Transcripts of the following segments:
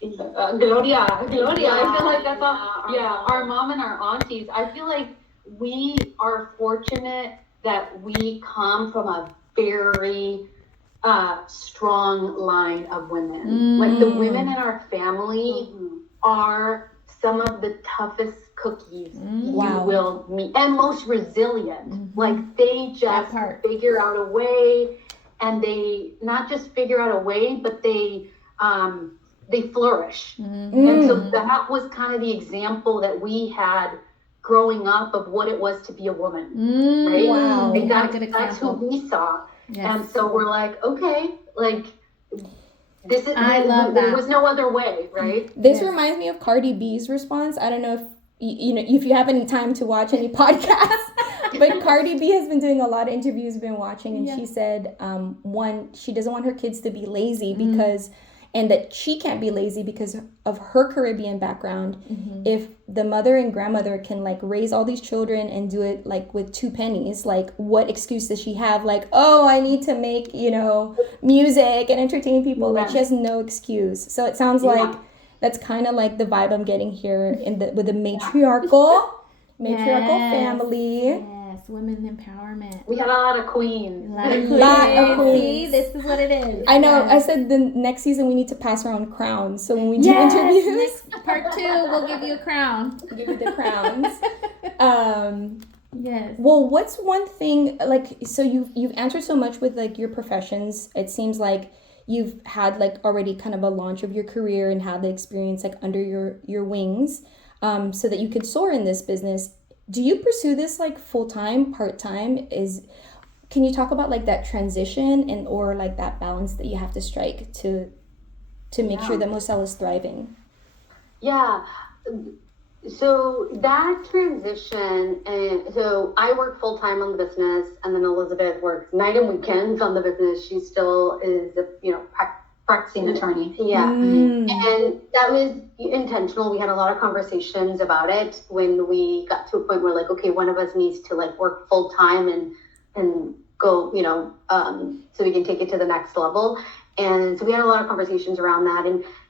Gloria. I feel like that's all. Yeah, our mom and our aunties. I feel like we are fortunate that we come from a very strong line of women. Like the women in our family are some of the toughest cookies you will meet and most resilient. Like they just figure out a way, and they not just figure out a way, but they flourish. And so that was kind of the example that we had growing up of what it was to be a woman, right? Wow. And that's who we saw. Yes. And so we're like, okay, like this is, there was no other way, right? This reminds me of Cardi B's response. I don't know if if you have any time to watch any podcasts, but Cardi B has been doing a lot of interviews, been watching, and she said, one, she doesn't want her kids to be lazy because, and that she can't be lazy because of her Caribbean background. If the mother and grandmother can like raise all these children and do it like with 2 pennies, like what excuse does she have? Like, oh, I need to make, music and entertain people. Like she has no excuse. So it sounds like that's kind of like the vibe I'm getting here with the matriarchal family. Women empowerment. We had a lot of queens. See, this is what it is. I know. I said the next season we need to pass around crowns. So when we do interviews, next part 2, we'll give you a crown. Give you the crowns. Yes. Well, what's one thing like? So you've answered so much with like your professions. It seems like you've had like already kind of a launch of your career and had the experience like under your wings, so that you could soar in this business. Do you pursue this like full-time, part-time? Can you talk about like that transition and or like that balance that you have to strike to make sure that Mocel is thriving? Yeah. So that transition, so I work full-time on the business, and then Elizabeth works night and weekends on the business. She still is a practicing attorney. Yeah. And that was intentional. We had a lot of conversations about it when we got to a point where like, okay, one of us needs to like work full time and go, so we can take it to the next level. And so we had a lot of conversations around that.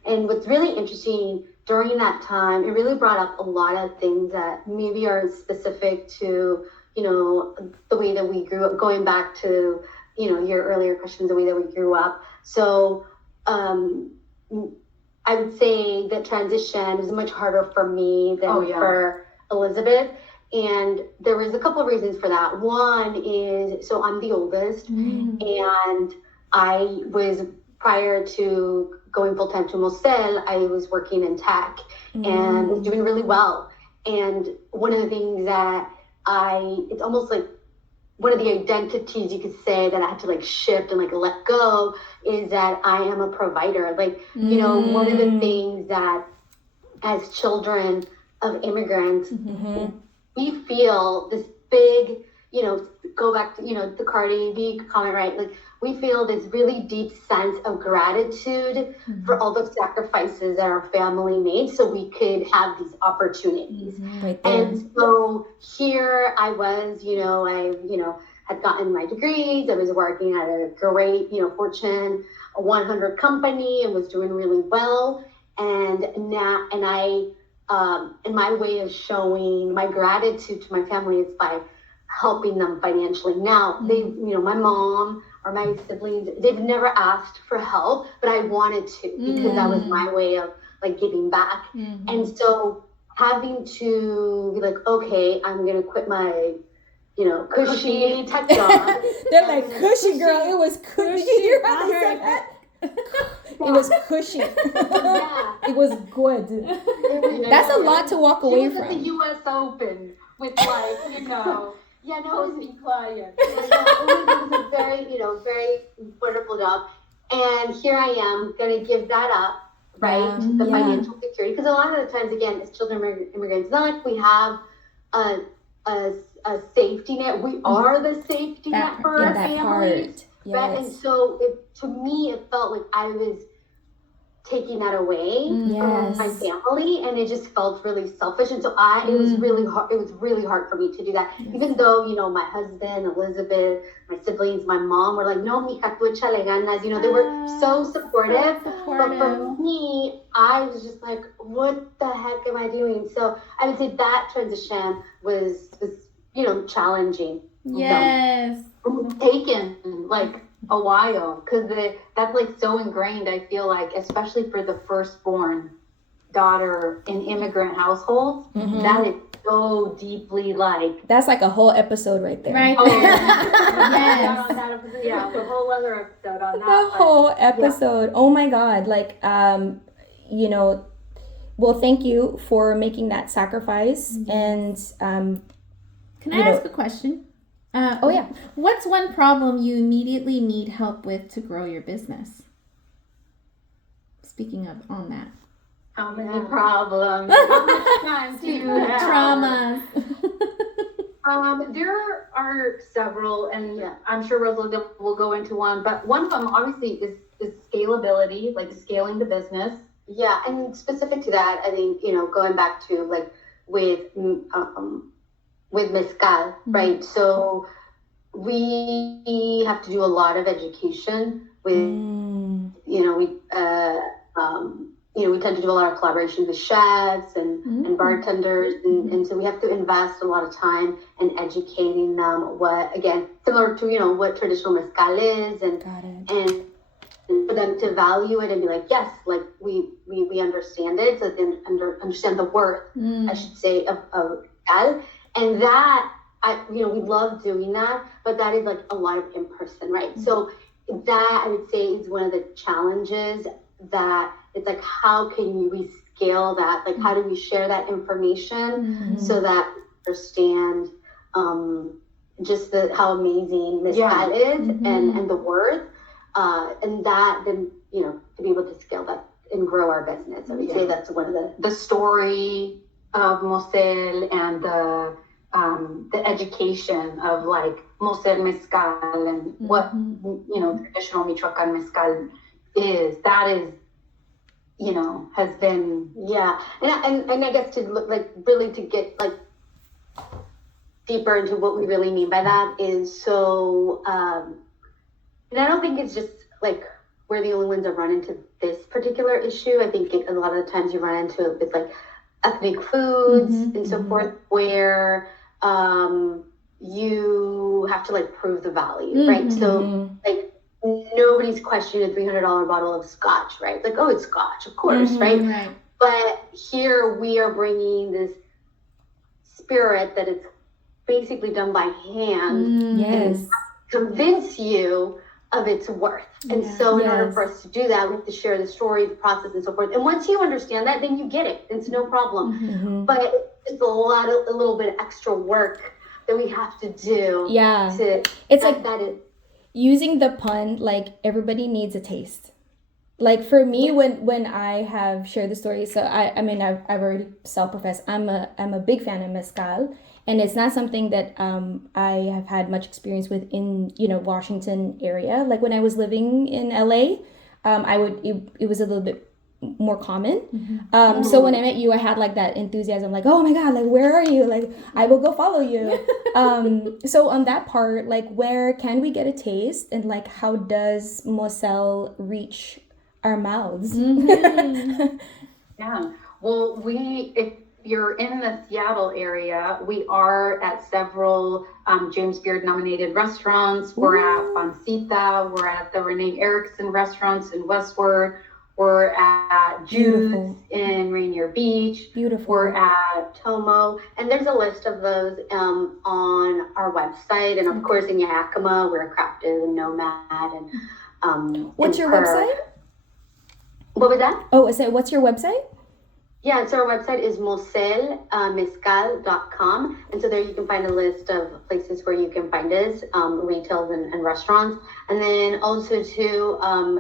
And what's really interesting during that time, it really brought up a lot of things that maybe are specific to, the way that we grew up, going back to, your earlier questions, the way that we grew up. So, I would say the transition is much harder for me than for Elizabeth. And there was a couple of reasons for that. One is, so I'm the oldest, and I was, prior to going full-time to Mocel, I was working in tech and was doing really well. And one of the things that it's almost like one of the identities you could say that I had to like shift and like let go is that I am a provider. Like, one of the things that as children of immigrants, we feel this big, go back to, the Cardi B comment, right? Like we feel this really deep sense of gratitude for all the sacrifices that our family made so we could have these opportunities. Right there. And so here I was, had gotten my degrees. I was working at a great, Fortune 100 company and was doing really well. And my way of showing my gratitude to my family is by helping them financially. Now, they, my mom or my siblings, they've never asked for help, but I wanted to because that was my way of like giving back. And so having to be like, okay, I'm going to quit my, cushy tech job. They're like, cushy girl, it was cushy. You heard they said that? It was cushy. It was good. That's a lot to walk away from. She was at the U.S. Open with like, yeah, no, it was be quiet. It was a very, very wonderful job. And here I am going to give that up, right? The financial security. Because a lot of the times, again, as children immigrants, it's not like we have a safety net. We are the safety net for our families. Yes. Right? And so to me, it felt like I was taking that away Yes. from my family, and it just felt really selfish. And so it was really hard. It was really hard for me to do that, even though, you know, my husband, Elizabeth, my siblings, my mom were like, no, mija, tú échale ganas. You know, they were so supportive. But for me, I was just like, what the heck am I doing? So I would say that transition was you know, challenging. Yes. Taken like a while, because that's like so ingrained, I feel like, especially for the firstborn daughter in immigrant households. That is so deeply like, that's like a whole episode right there. Right. Yes. Yeah, the whole other episode on that. The whole episode. Oh my God. Like, you know, well, thank you for making that sacrifice. And can I ask a question? Oh yeah. What's one problem you immediately need help with to grow your business? Speaking of on that. how many problems? How much time do you have? Trauma. There are several, and I'm sure Rosalind will go into one, but one of them obviously is scalability, like scaling the business. Yeah, and specific to that, I think, you know, going back to like with Mezcal, right? So we have to do a lot of education with, you know, we tend to do a lot of collaboration with chefs and bartenders, and so we have to invest a lot of time in educating them what, again, similar to, you know, what traditional Mezcal is, and for them to value it and be like, yes, like we understand it, so they understand the worth, I should say, of Mezcal. And that, we love doing that, but that is like a lot of in person, right? So that, I would say, is one of the challenges, that it's like, how can we scale that? Like, how do we share that information so that we understand just how amazing Mezcal is and the worth, and that then, you know, to be able to scale that and grow our business. I would say that's one of the story of Mocel, and the education of like Mocel Mezcal and what, you know, traditional Michoacan Mezcal is. That is, you know, has been, and I guess to look like really to get like deeper into what we really mean by that is so, and I don't think it's just like we're the only ones that run into this particular issue. I think a lot of the times you run into it with like ethnic foods and so forth, where you have to like prove the value, right? So like nobody's questioning a $300 bottle of scotch, right? Like, oh, it's scotch, of course, right? But here we are bringing this spirit that it's basically done by hand, and convince you of its worth. And so in order for us to do that, we have to share the story, the process, and so forth. And once you understand that, then you get it. It's no problem. But it's a little bit of extra work that we have to do. It's like that is using the pun, like everybody needs a taste. Like for me, when I have shared the story, so I mean I've already self-professed I'm a big fan of Mezcal, and it's not something that I have had much experience with in, you know, Washington area. Like when I was living in LA, it was a little bit more common. So when I met you, I had like that enthusiasm, like, oh my God, like where are you? Like I will go follow you. So on that part, like where can we get a taste, and like how does Mocel reach our mouths? Well, if you're in the Seattle area, we are at several James Beard nominated restaurants. We're at Pancita, we're at the Renee Erickson restaurants in Westward, we're at Jude's in Rainier Beach. We're at Tomo, and there's a list of those on our website, and of course in Yakima we're Crafted and Nomad, and what's your website? What was that? Oh, I said, what's your website? Yeah, so our website is mocelmezcal.com, and so there you can find a list of places where you can find us, retail and restaurants, and then also too,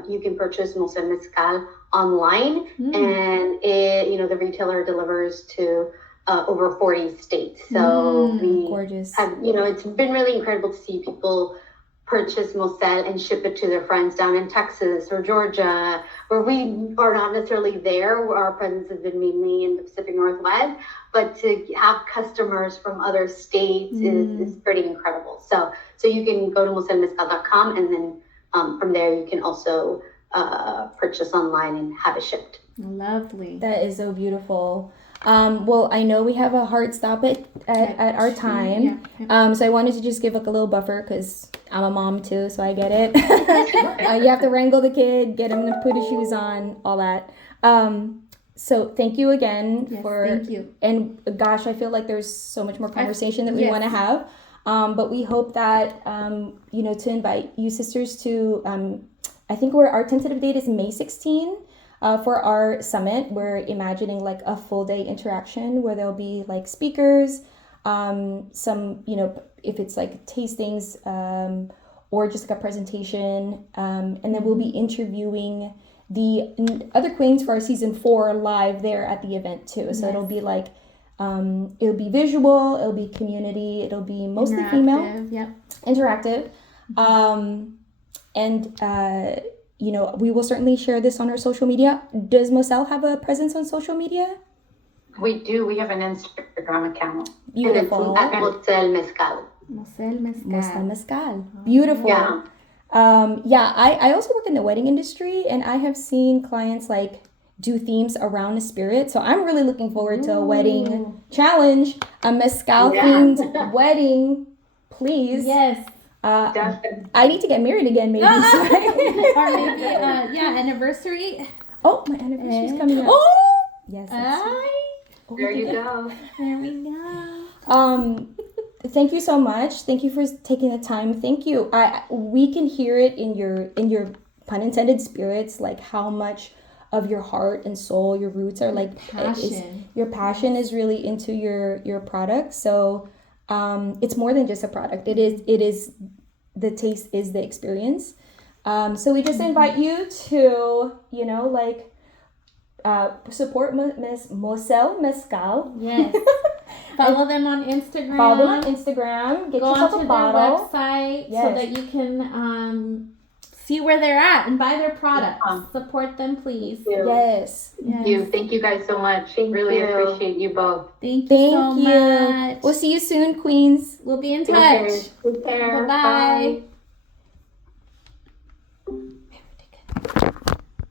you can purchase Mocel Mezcal online, and it, you know, the retailer delivers to over 40 states. So we gorgeous. have, you know, it's been really incredible to see people purchase Mocel and ship it to their friends down in Texas or Georgia, where we are not necessarily there, where our presence has been mainly in the Pacific Northwest, but to have customers from other states is pretty incredible. So you can go to mocelmezcal.com, and then from there you can also purchase online and have it shipped. Lovely. That is so beautiful. Well, I know we have a hard stop at our time. Yeah. So I wanted to just give like a little buffer because I'm a mom too, so I get it. You have to wrangle the kid, get him to put his shoes on, all that. So thank you again thank you. And gosh, I feel like there's so much more conversation that we want to have. But we hope that, to invite you sisters to, I think our tentative date is May 16. For our summit, we're imagining like a full day interaction where there'll be like speakers, some, if it's like tastings, or just like a presentation. And then we'll be interviewing the other queens for our season 4 live there at the event too. So it'll be like, it'll be visual, it'll be community, it'll be mostly female, interactive. We will certainly share this on our social media. Does Mocel have a presence on social media? We do. We have an Instagram account. Beautiful. At Mocel Mezcal. Mocel Mezcal. Beautiful. Yeah. I also work in the wedding industry, and I have seen clients like do themes around a spirit. So I'm really looking forward to a wedding challenge, a Mezcal themed wedding, please. Yes. I need to get married again, maybe. Or maybe, anniversary. Oh, my anniversary's coming up. Oh! Yes. There you go. There we go. Thank you so much. Thank you for taking the time. Thank you. We can hear it in your pun intended spirits, like how much of your heart and soul, your roots are like passion. Your passion is really into your product. So it's more than just a product. It is the taste is the experience. So we just invite you to, support Mocel Mezcal. Yes. Follow them on Instagram. Get Go yourself onto a bottle. their website so that you can see where they're at and buy their products. Support them, please. Yes. Thank you guys so much. Really appreciate you both. Thank you so much. We'll see you soon, queens. We'll be in touch. Take care. Bye-bye. Bye.